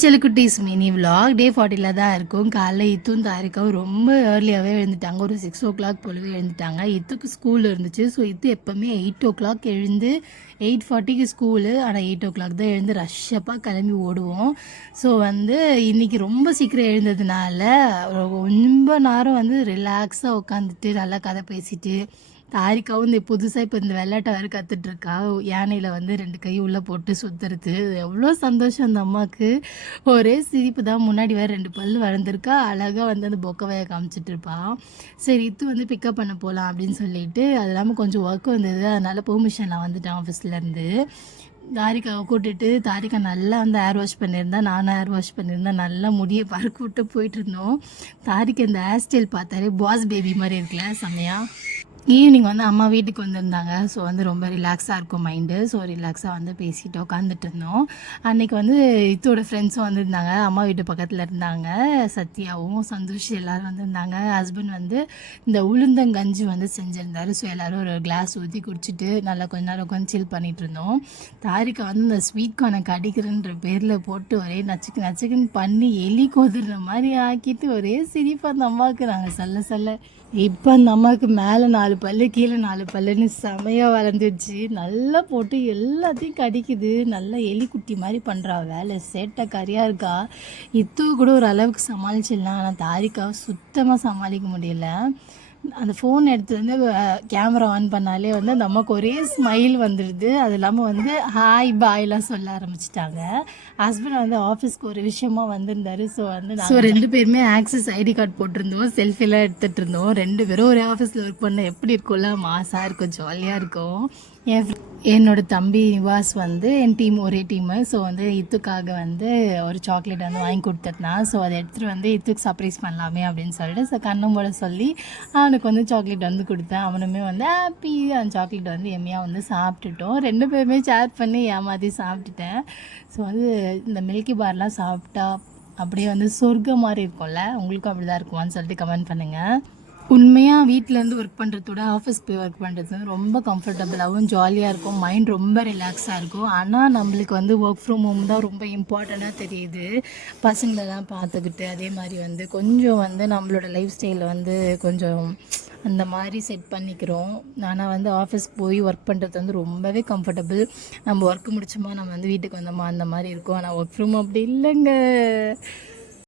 செல்லக்குட்டீஸ் mini vlog டே 40 தான் இருக்கும். காலைல இத்தும் தாரிக்காவும் ரொம்ப ஏர்லியாகவே எழுந்துட்டாங்க. ஒரு 6 o'clock போலவே எழுந்துட்டாங்க. இத்துக்கு ஸ்கூல் இருந்துச்சு. ஸோ இத்து எப்போவுமே 8 o'clock எழுந்து 8:40க்கு ஸ்கூலு. ஆனால் 8 o'clock தான் எழுந்து ரஷ்ஷப்பாக கிளம்பி ஓடுவோம். ஸோ இன்றைக்கி ரொம்ப சீக்கிரம் எழுந்ததுனால ரொம்ப நேரம் ரிலாக்ஸாக உட்காந்துட்டு நல்லா கதை பேசிட்டு தாரிக்காவும் புதுசாக இப்போ இந்த வெள்ளாட்டை வேறு கற்றுட்ருக்கா. யானையில் 2 கை உள்ளே போட்டு சுற்றுறது எவ்வளோ சந்தோஷம் அந்த அம்மாவுக்கு. ஒரே சிரிப்பு தான். முன்னாடி வேறு 2 பல் வளர்ந்துருக்கா. அழகாக அந்த பொக்கவையை காமிச்சிட்ருப்பான். சரி இத்து பிக்கப் பண்ண போகலாம் அப்படின்னு சொல்லிட்டு, அது இல்லாமல் கொஞ்சம் ஒர்க் வந்தது. அதனால் பெர்மிஷன் வந்துட்டேன் ஆஃபீஸ்லேருந்து. தாரிக்காவை கூட்டிட்டு தாரிக்கா நல்லா ஹேர் வாஷ் பண்ணியிருந்தா, நானும் ஹேர் வாஷ் பண்ணியிருந்தேன். நல்லா முடியை பறக்க விட்டு போயிட்டுருந்தோம். தாரிக்கா இந்த ஹேர் ஸ்டைல் பார்த்தாலே பாஸ் பேபி மாதிரி இருக்குல்ல, செம்மையாக. ஈவினிங் அம்மா வீட்டுக்கு வந்திருந்தாங்க. ஸோ ரொம்ப ரிலாக்ஸாக இருக்கும் மைண்டு. ஸோ ரிலாக்ஸாக பேசிட்டு உட்காந்துட்டு இருந்தோம். அன்றைக்கி இத்தோட ஃப்ரெண்ட்ஸும் வந்திருந்தாங்க. அம்மா வீட்டு பக்கத்தில் இருந்தாங்க. சத்யாவும் சந்தோஷ் எல்லோரும் வந்திருந்தாங்க. ஹஸ்பண்ட் இந்த உளுந்தங்கஞ்சி செஞ்சுருந்தாரு. ஸோ எல்லோரும் ஒரு கிளாஸ் ஊற்றி குடிச்சிட்டு நல்லா கொஞ்ச நேரம் உட்காந்து சில் பண்ணிகிட்டு இருந்தோம். தாரிக்கா இந்த ஸ்வீட் கார்னை கடிக்கிறன்ற பேரில் போட்டு ஒரே நச்சுக்கு நச்சுக்குன்னு பண்ணி எலி கொதிர்ற மாதிரி ஆக்கிட்டு ஒரே சிரிப்பு அந்த அம்மாவுக்கு. நாங்கள் சொல்ல இப்போ அந்த அம்மாவுக்கு மேலே 4 பல்லு கீழே 4 பல்லுன்னு செமையாக வளர்ந்துச்சு. நல்லா போட்டு எல்லாத்தையும் கடிக்குது. நல்லா எலிக்குட்டி மாதிரி பண்ணுறா வேலை. சேட்டைக்காரியாக இருக்கா. இத்து கூட ஒரு அளவுக்கு சமாளிச்சிடலாம். ஆனால் தாரிக்காவை சுத்தமாக சமாளிக்க முடியல. அந்த ஃபோன் எடுத்து கேமரா ஆன் பண்ணாலே அந்த அம்மாவுக்கு ஒரே ஸ்மைல் வந்துடுது. அது இல்லாமல் ஹாய் பாய்லாம் சொல்ல ஆரம்பிச்சிட்டாங்க. ஹஸ்பண்ட் ஆஃபீஸ்க்கு ஒரு விஷயமா வந்திருந்தாரு. ஸோ 2 பேருமே ஆக்சிஸ் ஐடி கார்டு போட்டிருந்தோம். செல்ஃபிலாம் எடுத்துகிட்டு இருந்தோம். 2 பேரும் ஒரே ஆஃபீஸில் ஒர்க் பண்ண எப்படி இருக்கும்ல, மாசாக இருக்கும், ஜாலியாக இருக்கும். என்னோட தம்பி நிவாஸ் என் டீம் ஒரே டீமு. ஸோ இத்துக்காக ஒரு சாக்லேட் வாங்கி கொடுத்துருந்தான். ஸோ அதை எடுத்துகிட்டு இத்துக்கு சர்ப்ரைஸ் பண்ணலாமே அப்படின்னு சொல்லிட்டு கண்ணும் போட சொல்லி அவனுக்கு சாக்லேட் கொடுத்தேன். அவனுமே ஹாப்பி. அந்த சாக்லேட் எம்மையாக சாப்பிட்டுட்டோம். 2 பேருமே ஷேர் பண்ணி ஏமாற்றி சாப்பிட்டுட்டேன். ஸோ இந்த மில்கி பார்லாம் சாப்பிட்டா அப்படியே சொர்க்கம் மாதிரி இருக்கும்ல. உங்களுக்கும் அப்படி தான் இருக்குமான்னு சொல்லிட்டு கமெண்ட் பண்ணுங்கள். உண்மையாக வீட்டிலேருந்து ஒர்க் பண்ணுறதோட ஆஃபீஸ் போய் ஒர்க் பண்ணுறது ரொம்ப கம்ஃபர்டபுளாகவும் ஜாலியாக இருக்கும். மைண்ட் ரொம்ப ரிலாக்ஸாக இருக்கும். ஆனால் நம்மளுக்கு ஒர்க் ஃப்ரம் ஹோம் தான் ரொம்ப இம்பார்ட்டண்ட்டாக தெரியுது. பசங்களெல்லாம் பார்த்துக்கிட்டு அதே மாதிரி கொஞ்சம் நம்மளோட லைஃப் ஸ்டைலில் கொஞ்சம் அந்த மாதிரி செட் பண்ணிக்கிறோம். ஆனால் ஆஃபீஸ்க்கு போய் ஒர்க் பண்ணுறது ரொம்பவே கம்ஃபர்டபுள். நம்ம ஒர்க் முடிச்சோமா நம்ம வீட்டுக்கு வந்தோமா அந்த மாதிரி இருக்கும். ஆனால் ஒர்க் ஃப்ரம் அப்படி இல்லைங்க.